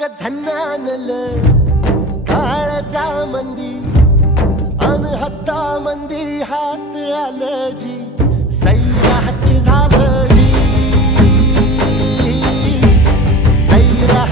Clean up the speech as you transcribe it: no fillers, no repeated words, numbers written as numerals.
ग झन्नानल काळजा मंदी अन हत्ता मंदी हात आलं जी सैरा हट्ट झालं जी सैरा